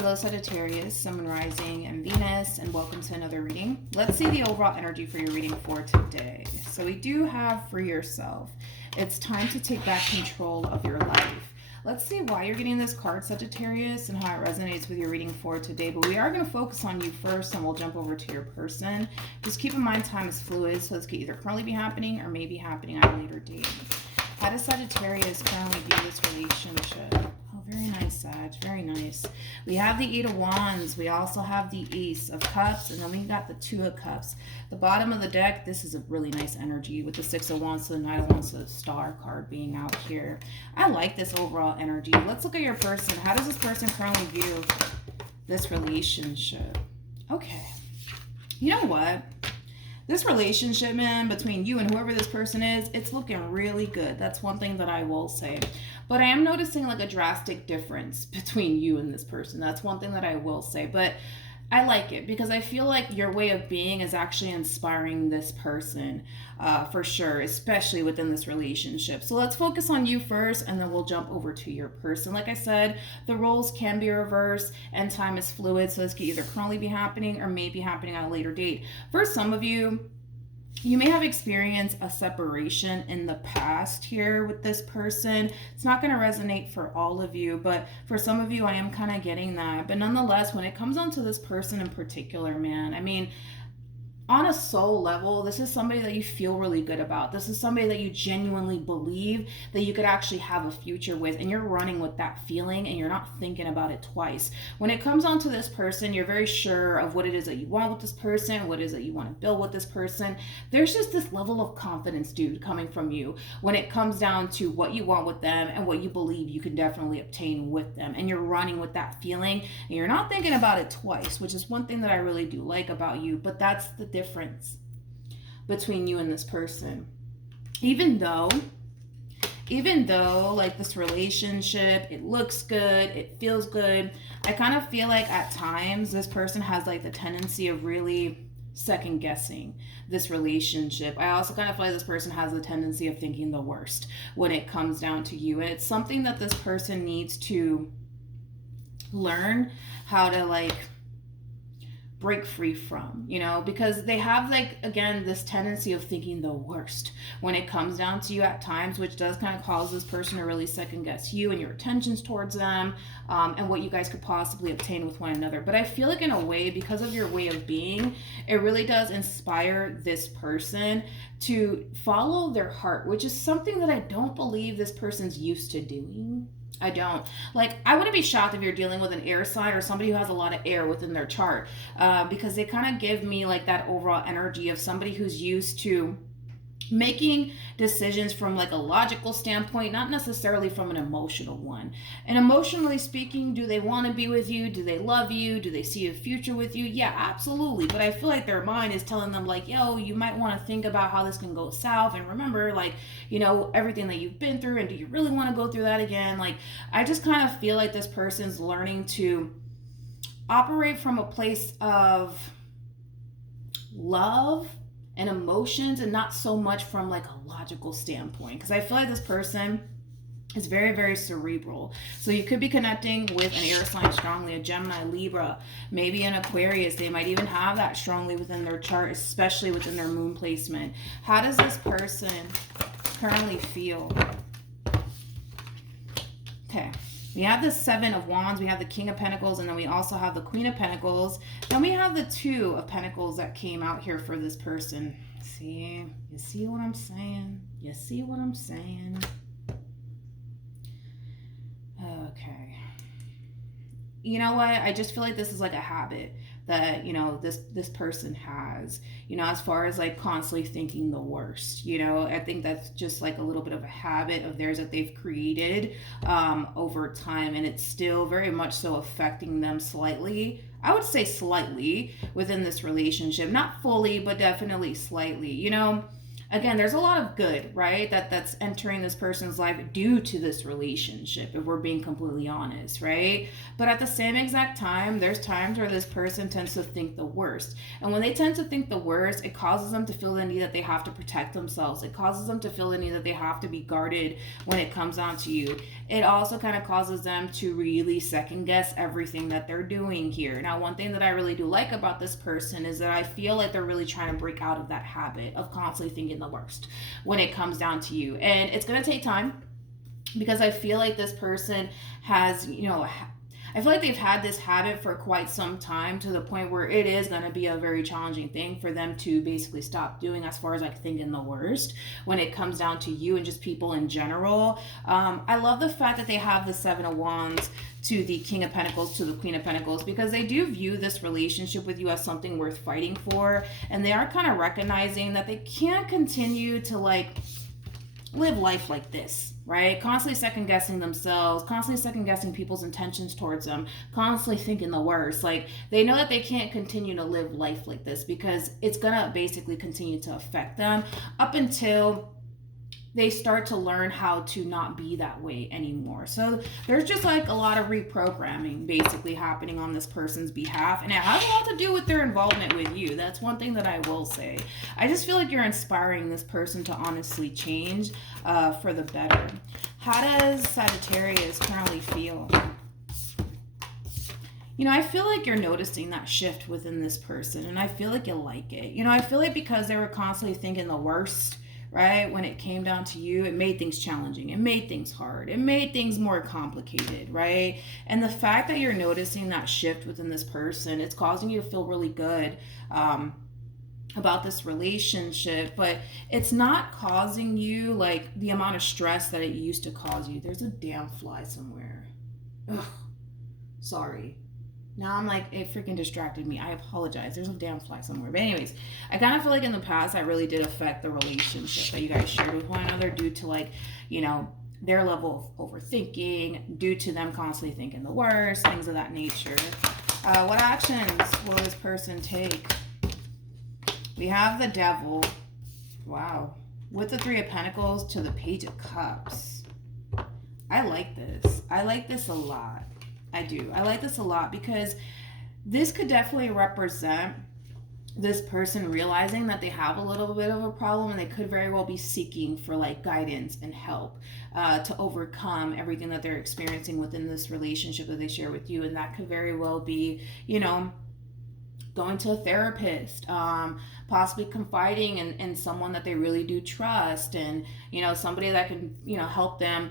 Hello Sagittarius, Sun, Rising, and Venus, and welcome to another reading. Let's see the overall energy for your reading for today. So we do have for yourself, it's time to take back control of your life. Let's see why you're getting this card, Sagittarius, and how it resonates with your reading for today. But we are going to focus on you first, and we'll jump over to your person. Just keep in mind time is fluid, so this could either currently be happening or may be happening at a later date. How does Sagittarius currently view this relationship? Oh, very nice, Sag. Very nice. We have the Eight of Wands. We also have the Ace of Cups. And then we got the Two of Cups. The bottom of the deck, this is a really nice energy with the Six of Wands, so the Knight of Wands, so the Star card being out here. I like this overall energy. Let's look at your person. How does this person currently view this relationship? Okay. You know what? This relationship, man, between you and whoever this person is, it's looking really good. That's one thing that I will say. But I am noticing like a drastic difference between you and this person. That's one thing that I will say. But I like it because I feel like your way of being is actually inspiring this person for sure, especially within this relationship. So let's focus on you first, and then we'll jump over to your person. Like I said, the roles can be reversed and time is fluid. So this could either currently be happening or may be happening at a later date. For some of you, you may have experienced a separation in the past here with this person. It's not going to resonate for all of you, but for some of you, I am kind of getting that. But nonetheless, when it comes on to this person in particular, man, I mean, on a soul level, this is somebody that you feel really good about. This is somebody that you genuinely believe that you could actually have a future with, and you're running with that feeling and you're not thinking about it twice. When it comes on to this person, you're very sure of what it is that you want with this person, what it is that you want to build with this person. There's just this level of confidence, dude, coming from you when it comes down to what you want with them and what you believe you can definitely obtain with them. And you're running with that feeling and you're not thinking about it twice, which is one thing that I really do like about you. But that's the difference between you and this person. Even though like this relationship, it looks good, it feels good, I kind of feel like at times this person has like the tendency of really second guessing this relationship. I also kind of feel like this person has the tendency of thinking the worst when it comes down to you, and it's something that this person needs to learn how to like break free from, you know, because they have like, again, this tendency of thinking the worst when it comes down to you at times, which does kind of cause this person to really second guess you and your intentions towards them, and what you guys could possibly obtain with one another. But I feel like in a way, because of your way of being, it really does inspire this person to follow their heart, which is something that I don't believe this person's used to doing. I don't. Like, I wouldn't be shocked if you're dealing with an air sign or somebody who has a lot of air within their chart, because they kind of give me like that overall energy of somebody who's used to making decisions from like a logical standpoint, not necessarily from an emotional one. And emotionally speaking, do they want to be with you? Do they love you? Do they see a future with you? Yeah, absolutely. But I feel like their mind is telling them like, yo, you might want to think about how this can go south. And remember, like, you know, everything that you've been through, and do you really want to go through that again? Like, I just kind of feel like this person's learning to operate from a place of love and emotions, and not so much from like a logical standpoint, because I feel like this person is very, very cerebral. So you could be connecting with an air sign strongly, a Gemini, Libra, maybe an Aquarius. They might even have that strongly within their chart, especially within their moon placement. How does this person currently feel? Okay. We have the Seven of Wands, we have the King of Pentacles, and then we also have the Queen of Pentacles. Then we have the Two of Pentacles that came out here for this person. See? You see what I'm saying? You see what I'm saying? Okay. You know what? I just feel like this is like a habit that, you know, this person has, you know, as far as like constantly thinking the worst. You know, I think that's just like a little bit of a habit of theirs that they've created over time, and it's still very much so affecting them slightly. I would say slightly within this relationship, not fully, but definitely slightly. You know, again, there's a lot of good, right, that's entering this person's life due to this relationship, if we're being completely honest, right? But at the same exact time, there's times where this person tends to think the worst. And when they tend to think the worst, it causes them to feel the need that they have to protect themselves. It causes them to feel the need that they have to be guarded when it comes down to you. it also kind of causes them to really second guess everything that they're doing here. Now, one thing that I really do like about this person is that I feel like they're really trying to break out of that habit of constantly thinking the worst when it comes down to you. And it's going to take time, because I feel like this person has, I feel like they've had this habit for quite some time, to the point where it is going to be a very challenging thing for them to basically stop doing, as far as like thinking the worst when it comes down to you and just people in general. I love the fact that they have the Seven of Wands to the King of Pentacles to the Queen of Pentacles, because they do view this relationship with you as something worth fighting for. And they are kind of recognizing that they can't continue to like live life like this, right? Constantly second guessing themselves, constantly second guessing people's intentions towards them, constantly thinking the worst. Like, they know that they can't continue to live life like this, because it's gonna basically continue to affect them up until they start to learn how to not be that way anymore. So there's just like a lot of reprogramming basically happening on this person's behalf, and it has a lot to do with their involvement with you. That's one thing that I will say. I just feel like you're inspiring this person to honestly change for the better. How does Sagittarius currently feel? I feel like you're noticing that shift within this person, and I feel like you like it. I feel like because they were constantly thinking the worst, right, when it came down to you, it made things challenging. It made things hard. It made things more complicated, right? And the fact that you're noticing that shift within this person, it's causing you to feel really good about this relationship, but it's not causing you like the amount of stress that it used to cause you. There's a damn fly somewhere. Ugh, sorry. Now I'm like, it freaking distracted me. I apologize. There's a damn fly somewhere. But anyways, I kind of feel like in the past, that really did affect the relationship that you guys shared with one another, due to like, their level of overthinking, due to them constantly thinking the worst, things of that nature. What actions will this person take? We have the Devil. Wow. With the Three of Pentacles to the Page of Cups. I like this. I like this a lot. I do. I like this a lot, because this could definitely represent this person realizing that they have a little bit of a problem, and they could very well be seeking for like guidance and help to overcome everything that they're experiencing within this relationship that they share with you. And that could very well be, going to a therapist, possibly confiding in someone that they really do trust, and somebody that can help them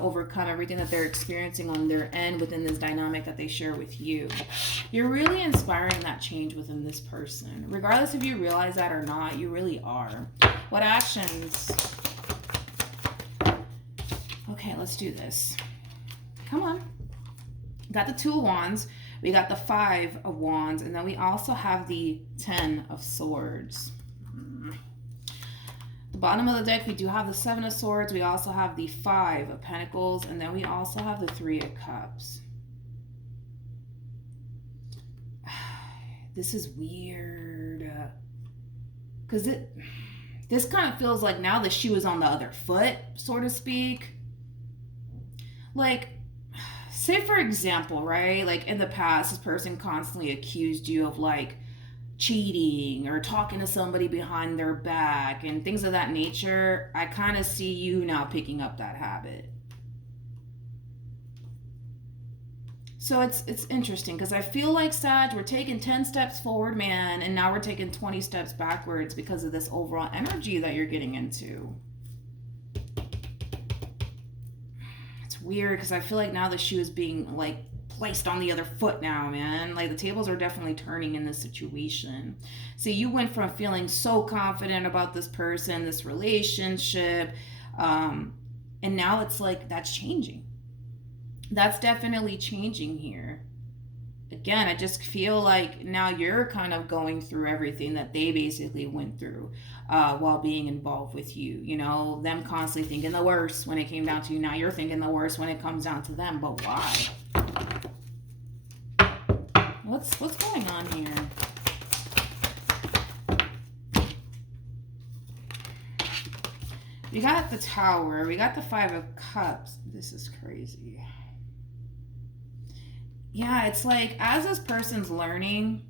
overcome everything that they're experiencing on their end within this dynamic that they share with you. You're really inspiring that change within this person, regardless if you realize that or not. You really are. What actions? Okay, let's do this. Come on. Got the Two of Wands. We got the Five of Wands, and then we also have the Ten of Swords. The bottom of the deck, we do have the Seven of Swords. We also have the Five of Pentacles, and then we also have the Three of Cups. This is weird, because this kind of feels like now the shoe is on the other foot, so to speak. Like, say for example, right, like in the past, this person constantly accused you of like cheating or talking to somebody behind their back and things of that nature. I kind of see you now picking up that habit. So it's interesting, because I feel like, Sag, we're taking 10 steps forward, man, and now we're taking 20 steps backwards because of this overall energy that you're getting into. Weird, because I feel like now the shoe is being like placed on the other foot now, man. Like, the tables are definitely turning in this situation. So you went from feeling so confident about this person, this relationship, and now it's like that's changing. That's definitely changing here. Again, I just feel like now you're kind of going through everything that they basically went through while being involved with you. Them constantly thinking the worst when it came down to you. Now you're thinking the worst when it comes down to them. But why? What's going on here? We got the Tower. We got the Five of Cups. This is crazy. Yeah, it's like, as this person's learning,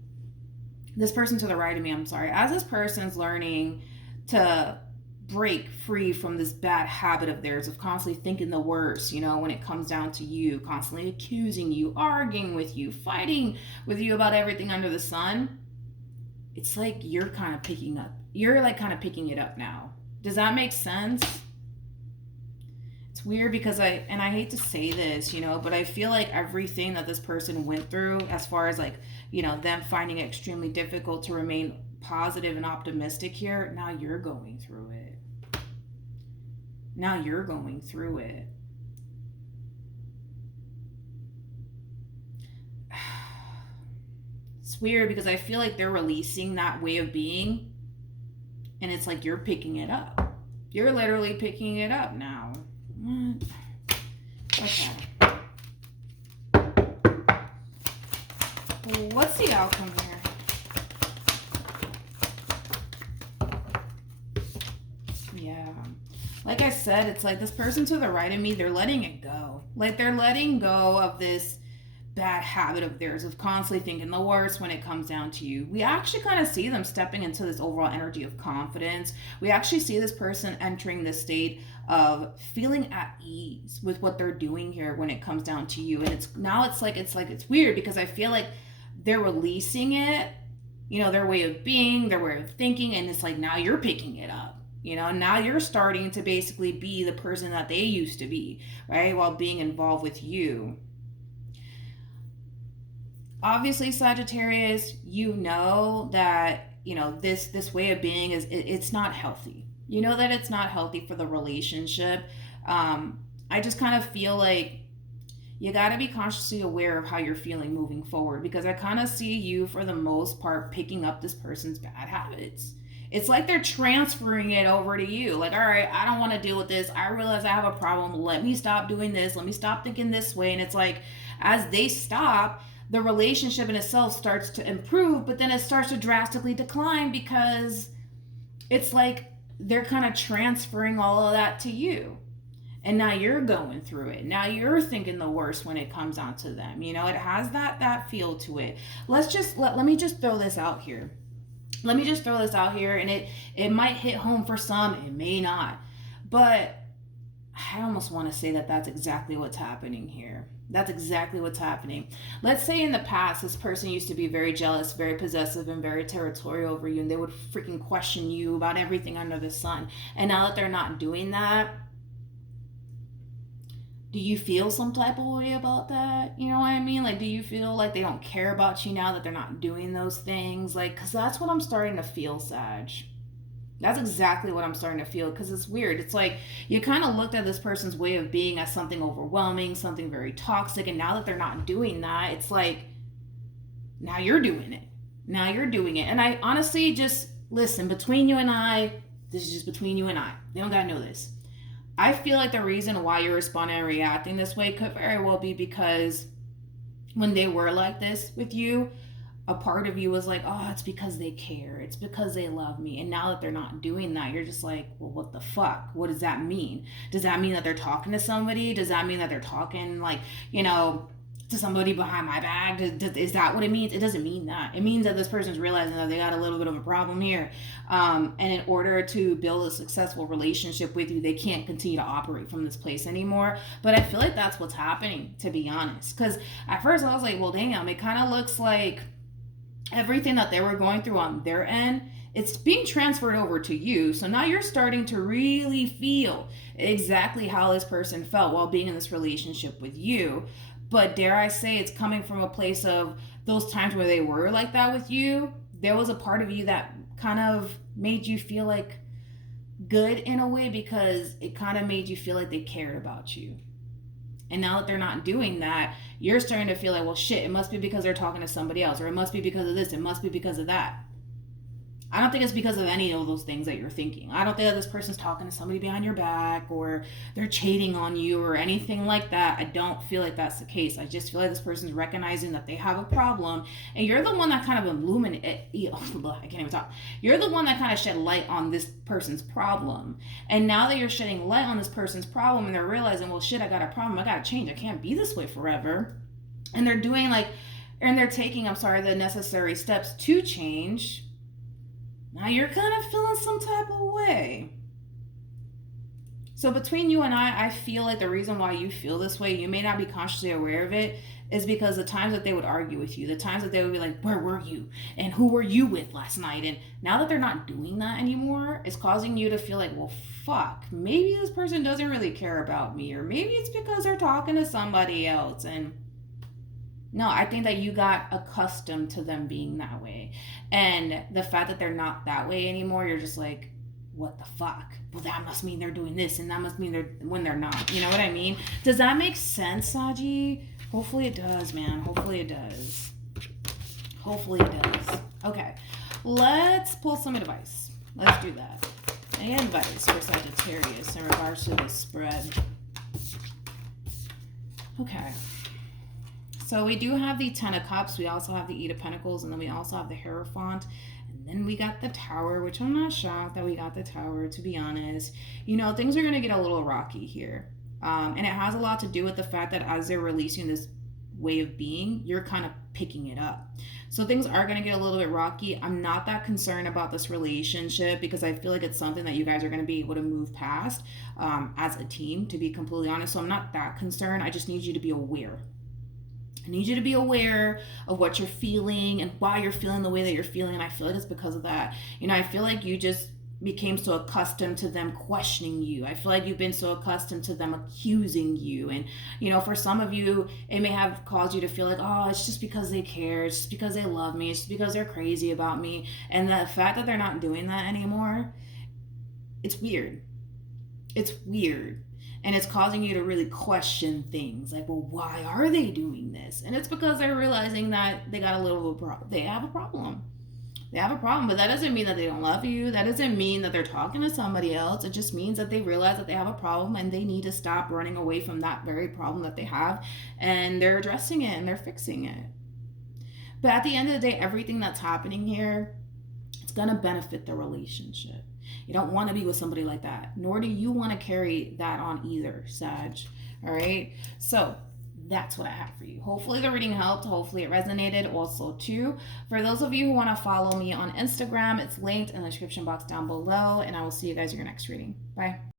this person to the right of me, I'm sorry, as this person's learning to break free from this bad habit of theirs of constantly thinking the worst, you know, when it comes down to you, constantly accusing you, arguing with you, fighting with you about everything under the sun. It's like you're kind of picking it up now. Does that make sense? It's weird because I hate to say this, you know, but I feel like everything that this person went through, as far as like, you know, them finding it extremely difficult to remain positive and optimistic here, now you're going through it. Now you're going through it. It's weird because I feel like they're releasing that way of being, and it's like you're picking it up. You're literally picking it up now. What? Okay. Well, what's the outcome here? Yeah. Like I said, it's like this person to the right of me, they're letting it go. Like they're letting go of this bad habit of theirs of constantly thinking the worst when it comes down to you. We actually kind of see them stepping into this overall energy of confidence. We actually see this person entering this state of feeling at ease with what they're doing here when it comes down to you. And it's weird because I feel like they're releasing it, you know, their way of being, their way of thinking, and it's like now you're picking it up. You know, now you're starting to basically be the person that they used to be, right? While being involved with you. Obviously, Sagittarius, you know that, you know, this way of being it's not healthy. You know that it's not healthy for the relationship. I just kind of feel like you got to be consciously aware of how you're feeling moving forward, because I kind of see you, for the most part, picking up this person's bad habits. It's like they're transferring it over to you. Like, all right, I don't want to deal with this. I realize I have a problem. Let me stop doing this. Let me stop thinking this way. And it's like, as they stop, the relationship in itself starts to improve, but then it starts to drastically decline because it's like they're kind of transferring all of that to you. And now you're going through it. Now you're thinking the worst when it comes down to them. You know, it has that feel to it. Let me just throw this out here. Let me just throw this out here, and it might hit home for some, it may not. But I almost want to say that that's exactly what's happening here. That's exactly what's happening. Let's say in the past, this person used to be very jealous, very possessive, and very territorial over you, and they would freaking question you about everything under the sun. And now that they're not doing that, do you feel some type of way about that? You know what I mean? Like, do you feel like they don't care about you now that they're not doing those things? Like, because that's what I'm starting to feel, Sag. That's exactly what I'm starting to feel, because it's weird. It's like you kind of looked at this person's way of being as something overwhelming, something very toxic, and now that they're not doing that, it's like, now you're doing it. Now you're doing it. And I honestly just, listen, between you and I, this is just between you and I. They don't got to know this. I feel like the reason why you're responding and reacting this way could very well be because when they were like this with you, a part of you was like, oh, it's because they care. It's because they love me. And now that they're not doing that, you're just like, well, what the fuck? What does that mean? Does that mean that they're talking to somebody? Does that mean that they're talking, like, you know, to somebody behind my back? Is that what it means? It doesn't mean that. It means that this person's realizing that they got a little bit of a problem here. And in order to build a successful relationship with you, they can't continue to operate from this place anymore. But I feel like that's what's happening, to be honest. Because at first I was like, well, damn, it kind of looks like everything that they were going through on their end, it's being transferred over to you. So now you're starting to really feel exactly how this person felt while being in this relationship with you. But dare I say, it's coming from a place of those times where they were like that with you. There was a part of you that kind of made you feel like good in a way, because it kind of made you feel like they cared about you. And now that they're not doing that, you're starting to feel like, well, shit, it must be because they're talking to somebody else, or it must be because of this, it must be because of that. I don't think it's because of any of those things that you're thinking. I don't think that this person's talking to somebody behind your back, or they're cheating on you, or anything like that. I don't feel like that's the case. I just feel like this person's recognizing that they have a problem, and you're the one that kind of I can't even talk. You're the one that kind of shed light on this person's problem. And now that you're shedding light on this person's problem, and they're realizing, well, shit, I got a problem. I got to change. I can't be this way forever. And they're taking the necessary steps to change. Now you're kind of feeling some type of way. So between you and I feel like the reason why you feel this way, you may not be consciously aware of it, is because the times that they would argue with you, the times that they would be like, where were you? And who were you with last night? And now that they're not doing that anymore, it's causing you to feel like, well, fuck, maybe this person doesn't really care about me, or maybe it's because they're talking to somebody else. And no, I think that you got accustomed to them being that way. And the fact that they're not that way anymore, you're just like, what the fuck? Well, that must mean they're doing this, and that must mean they're when they're not. You know what I mean? Does that make sense, Saji? Hopefully it does, man. Hopefully it does. Hopefully it does. Okay, let's pull some advice. Let's do that. Any advice for Sagittarius in regards to this spread? Okay. So we do have the Ten of Cups. We also have the Eight of Pentacles. And then we also have the Hierophant. And then we got the Tower, which I'm not shocked that we got the Tower, to be honest. You know, things are going to get a little rocky here. And it has a lot to do with the fact that as they're releasing this way of being, you're kind of picking it up. So things are going to get a little bit rocky. I'm not that concerned about this relationship because I feel like it's something that you guys are going to be able to move past as a team, to be completely honest. So I'm not that concerned. I just need you to be aware. I need you to be aware of what you're feeling and why you're feeling the way that you're feeling. And I feel like it's because of that. You know, I feel like you just became so accustomed to them questioning you. I feel like you've been so accustomed to them accusing you. And, you know, for some of you, it may have caused you to feel like, oh, it's just because they care. It's just because they love me. It's just because they're crazy about me. And the fact that they're not doing that anymore, it's weird. It's weird. And it's causing you to really question things like, well, why are they doing this? And it's because they're realizing that they got a little problem. They have a problem. They have a problem, but that doesn't mean that they don't love you. That doesn't mean that they're talking to somebody else. It just means that they realize that they have a problem and they need to stop running away from that very problem that they have. And they're addressing it and they're fixing it. But at the end of the day, everything that's happening here, it's going to benefit the relationship. You don't want to be with somebody like that, nor do you want to carry that on either, Sag. All right. So that's what I have for you. Hopefully the reading helped. Hopefully it resonated also too. For those of you who want to follow me on Instagram, it's linked in the description box down below, and I will see you guys in your next reading. Bye.